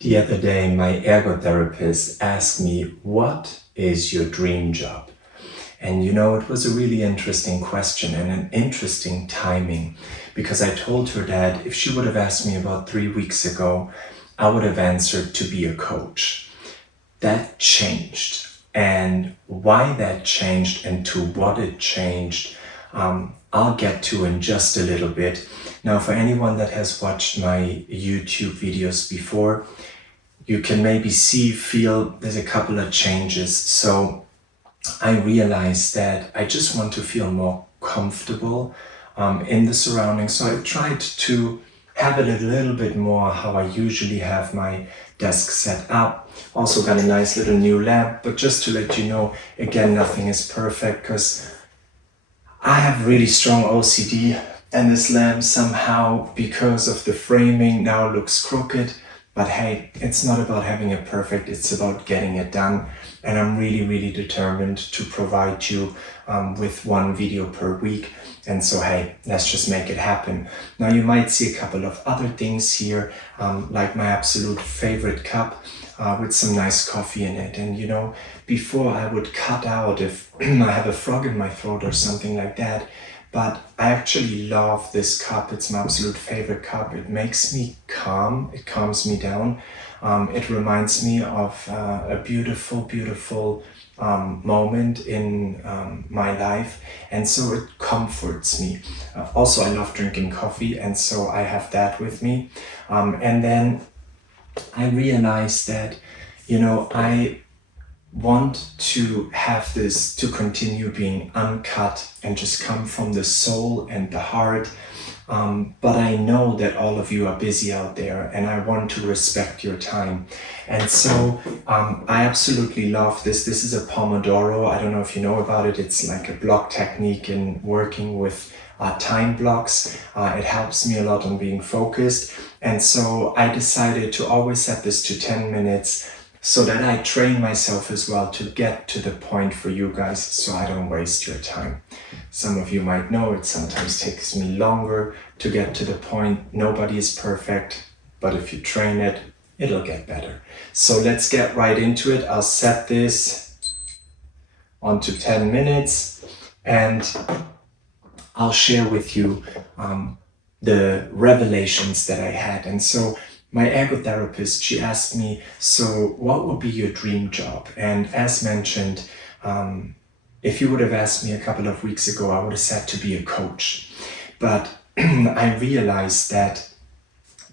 The other day, my ergotherapist asked me, "What is your dream job?" And it was a really interesting question and an interesting timing because I told her that if she would have asked me about 3 weeks ago, I would have answered to be a coach. That changed. And why that changed and to what it changed, I'll get to in just a little bit. Now, for anyone that has watched my YouTube videos before, you can maybe feel there's a couple of changes. So I realized that I just want to feel more comfortable in the surroundings. So I tried to have it a little bit more how I usually have my desk set up. Also got a nice little new lamp, but just to let you know, again, nothing is perfect because I have really strong OCD and this lamp somehow, because of the framing, now looks crooked. But hey, it's not about having it perfect, it's about getting it done. And I'm really, really determined to provide you with one video per week. And so, hey, let's just make it happen. Now, you might see a couple of other things here, like my absolute favorite cup with some nice coffee in it. And before I would cut out if I have a frog in my throat or something like that. But I actually love this cup. It's my absolute favorite cup. It makes me calm. It calms me down. It reminds me of a beautiful, beautiful moment in my life. And so it comforts me. Also, I love drinking coffee. And so I have that with me. And then I realized that, I want to have this to continue being uncut and just come from the soul and the heart. But I know that all of you are busy out there and I want to respect your time. And so I absolutely love this. This is a Pomodoro. I don't know if you know about it. It's like a block technique in working with time blocks. It helps me a lot on being focused. And so I decided to always set this to 10 minutes so that I train myself as well to get to the point for you guys so I don't waste your time. Some of you might know it sometimes takes me longer to get to the point. Nobody is perfect, but if you train it, it'll get better. So let's get right into it. I'll set this onto 10 minutes and I'll share with you the revelations that I had. And so my ergotherapist, she asked me, so what would be your dream job? And as mentioned, if you would have asked me a couple of weeks ago, I would have said to be a coach. But I realized that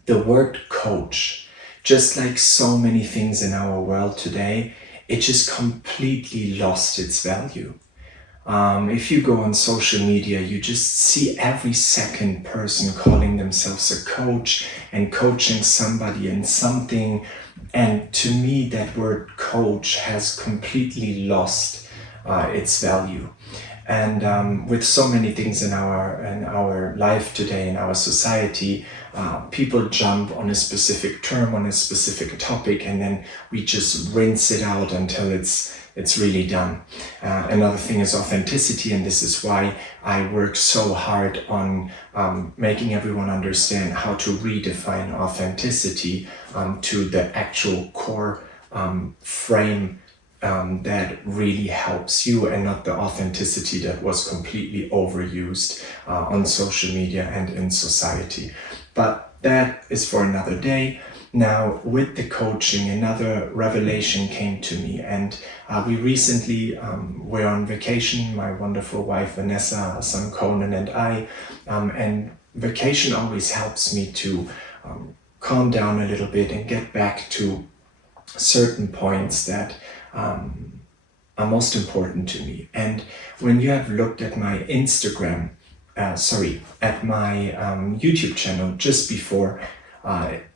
the word coach, just like so many things in our world today, it just completely lost its value. If you go on social media, you just see every second person calling themselves a coach and coaching somebody in something. And to me, that word coach has completely lost its value. And with so many things in our life today, in our society, people jump on a specific term, on a specific topic, and then we just rinse it out until it's really done. Another thing is authenticity, and this is why I work so hard on making everyone understand how to redefine authenticity to the actual core frame that really helps you, and not the authenticity that was completely overused on social media and in society. But that is for another day. Now, with the coaching, another revelation came to me, and we recently were on vacation, my wonderful wife Vanessa, our son Conan, and I, and vacation always helps me to calm down a little bit and get back to certain points that are most important to me. And when you have looked at my Instagram, at my YouTube channel just before,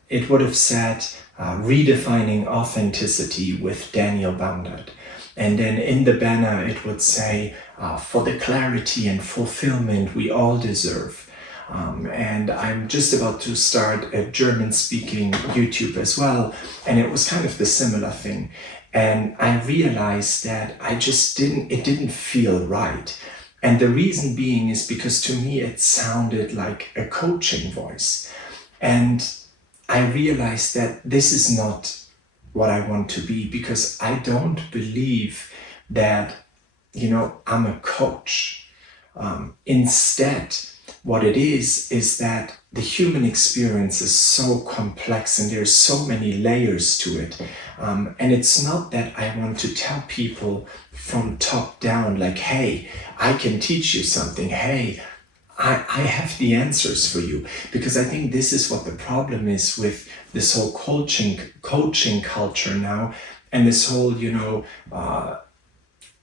it would have said redefining authenticity with Daniel Bandert. And then in the banner, it would say, for the clarity and fulfillment we all deserve. And I'm just about to start a German-speaking YouTube as well. And it was kind of the similar thing. And I realized that it didn't feel right. And the reason being is because to me, it sounded like a coaching voice. And I realized that this is not what I want to be, because I don't believe that, I'm a coach. Instead, what it is that the human experience is so complex and there's so many layers to it. And it's not that I want to tell people from top down, like, hey, I can teach you something. Hey, I have the answers for you. Because I think this is what the problem is with this whole coaching culture now, and this whole,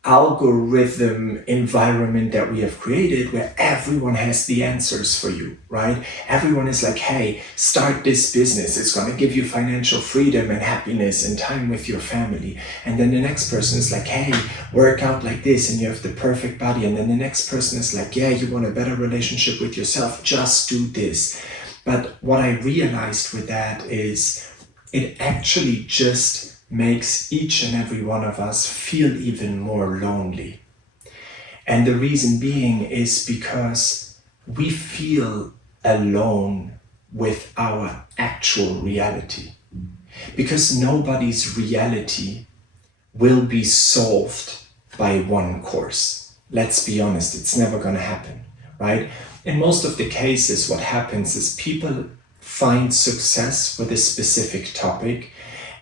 algorithm environment that we have created, where everyone has the answers for you, right? Everyone is like, hey, start this business. It's going to give you financial freedom and happiness and time with your family. And then the next person is like, hey, work out like this and you have the perfect body. And then the next person is like, yeah, you want a better relationship with yourself. Just do this. But what I realized with that is it actually just makes each and every one of us feel even more lonely. And the reason being is because we feel alone with our actual reality. Because nobody's reality will be solved by one course. Let's be honest, it's never going to happen, right? In most of the cases, what happens is people find success with a specific topic,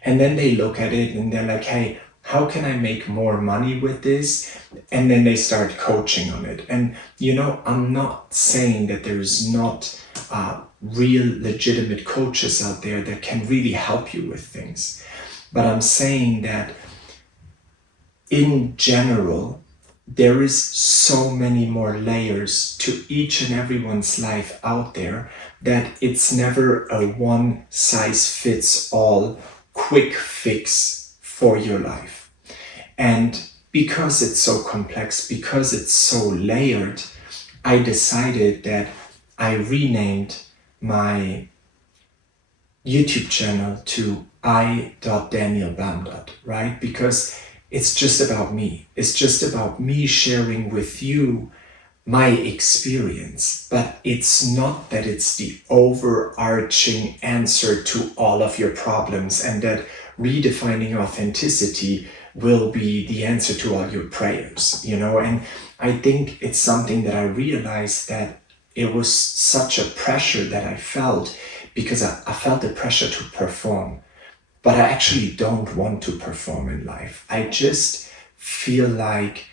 and then they look at it and they're like, hey, how can I make more money with this? And then they start coaching on it. And, I'm not saying that there's not real legitimate coaches out there that can really help you with things. But I'm saying that in general, there is so many more layers to each and everyone's life out there that it's never a one size fits all quick fix for your life. And because it's so complex, because it's so layered, I decided that I renamed my YouTube channel to I.Daniel.Bam, right? Because it's just about me. It's just about me sharing with you my experience, but it's not that it's the overarching answer to all of your problems and that redefining authenticity will be the answer to all your prayers, and I think it's something that I realized that it was such a pressure that I felt, because I felt the pressure to perform, but I actually don't want to perform in life. I just feel like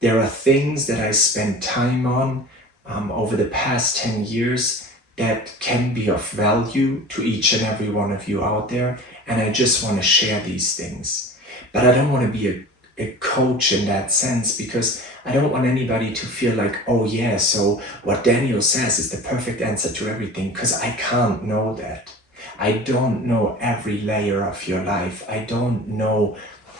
there are things that I spent time on over the past 10 years that can be of value to each and every one of you out there. And I just want to share these things. But I don't want to be a coach in that sense, because I don't want anybody to feel like, oh yeah, so what Daniel says is the perfect answer to everything, because I can't know that. I don't know every layer of your life. I don't know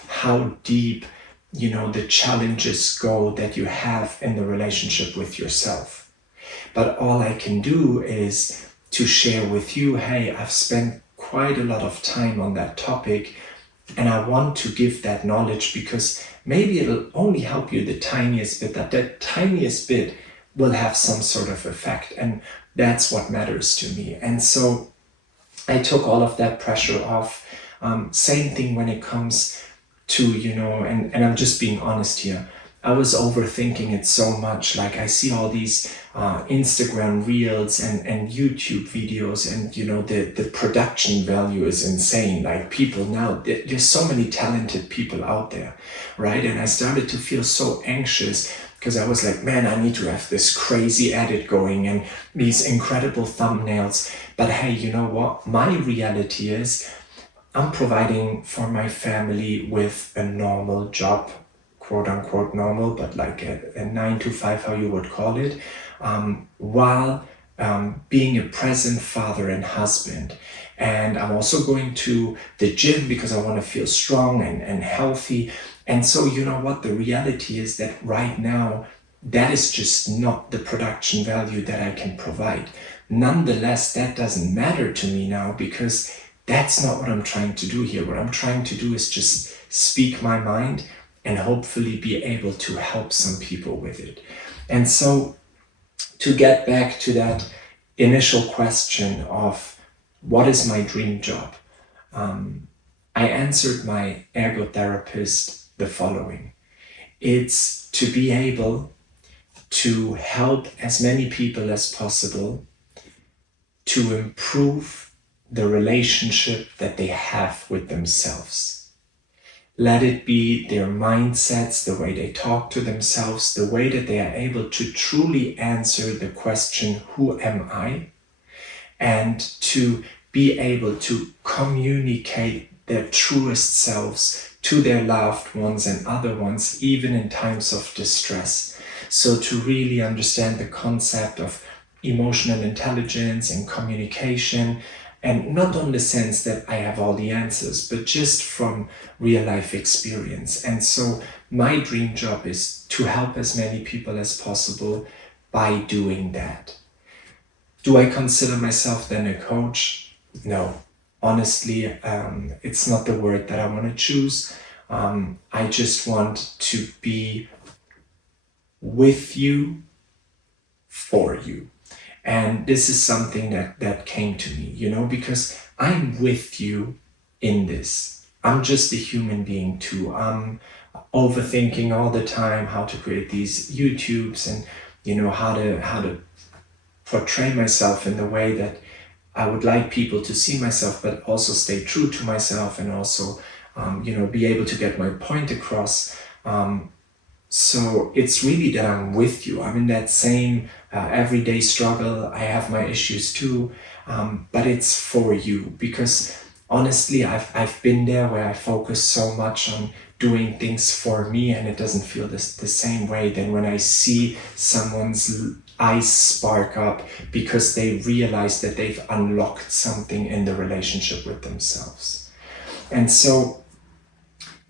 how deep the challenges go that you have in the relationship with yourself. But all I can do is to share with you, hey, I've spent quite a lot of time on that topic, and I want to give that knowledge because maybe it'll only help you the tiniest bit, that tiniest bit will have some sort of effect, and that's what matters to me. And so I took all of that pressure off. Same thing when it comes to, and I'm just being honest here, I was overthinking it so much. Like I see all these Instagram reels and YouTube videos, and the production value is insane. Like people now, there's so many talented people out there, right? And I started to feel so anxious because I was like, man, I need to have this crazy edit going and these incredible thumbnails. But hey, you know what? My reality is I'm providing for my family with a normal job, quote unquote normal, but like a 9 to 5, how you would call it, while being a present father and husband. And I'm also going to the gym because I want to feel strong and healthy. And so, you know what? The reality is that right now, that is just not the production value that I can provide. Nonetheless, that doesn't matter to me now, because that's not what I'm trying to do here. What I'm trying to do is just speak my mind and hopefully be able to help some people with it. And so to get back to that initial question of what is my dream job? I answered my ergotherapist the following. It's to be able to help as many people as possible to improve the relationship that they have with themselves. Let it be their mindsets, the way they talk to themselves, the way that they are able to truly answer the question, who am I? And to be able to communicate their truest selves to their loved ones and other ones, even in times of distress. So to really understand the concept of emotional intelligence and communication, and not on the sense that I have all the answers, but just from real life experience. And so my dream job is to help as many people as possible by doing that. Do I consider myself then a coach? No. Honestly, it's not the word that I want to choose. I just want to be with you, for you. And this is something that came to me, because I'm with you in this. I'm just a human being too. I'm overthinking all the time how to create these YouTubes and, how to portray myself in the way that I would like people to see myself, but also stay true to myself and also, be able to get my point across. So it's really that I'm with you. I'm in that same everyday struggle. I have my issues too, but it's for you, because honestly, I've been there where I focus so much on doing things for me, and it doesn't feel the same way than when I see someone's eyes spark up because they realize that they've unlocked something in the relationship with themselves. And so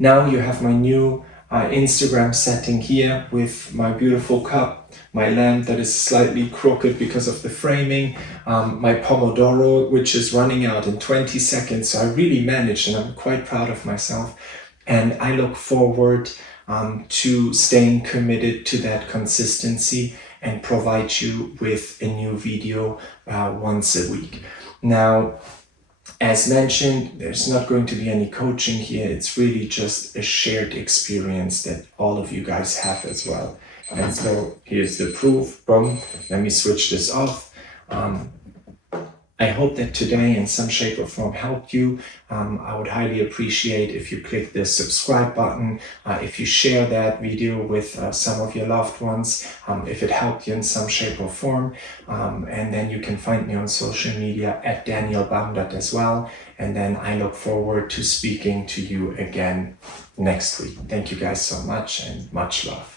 now you have my new Instagram setting here with my beautiful cup, my lamp that is slightly crooked because of the framing, my Pomodoro, which is running out in 20 seconds. So I really managed, and I'm quite proud of myself. And I look forward to staying committed to that consistency and provide you with a new video once a week. Now, as mentioned, there's not going to be any coaching here. It's really just a shared experience that all of you guys have as well. And so here's the proof. Boom. Let me switch this off. I hope that today in some shape or form helped you. I would highly appreciate if you click the subscribe button, if you share that video with some of your loved ones, if it helped you in some shape or form. And then you can find me on social media at Daniel Baumgart as well. And then I look forward to speaking to you again next week. Thank you guys so much, and much love.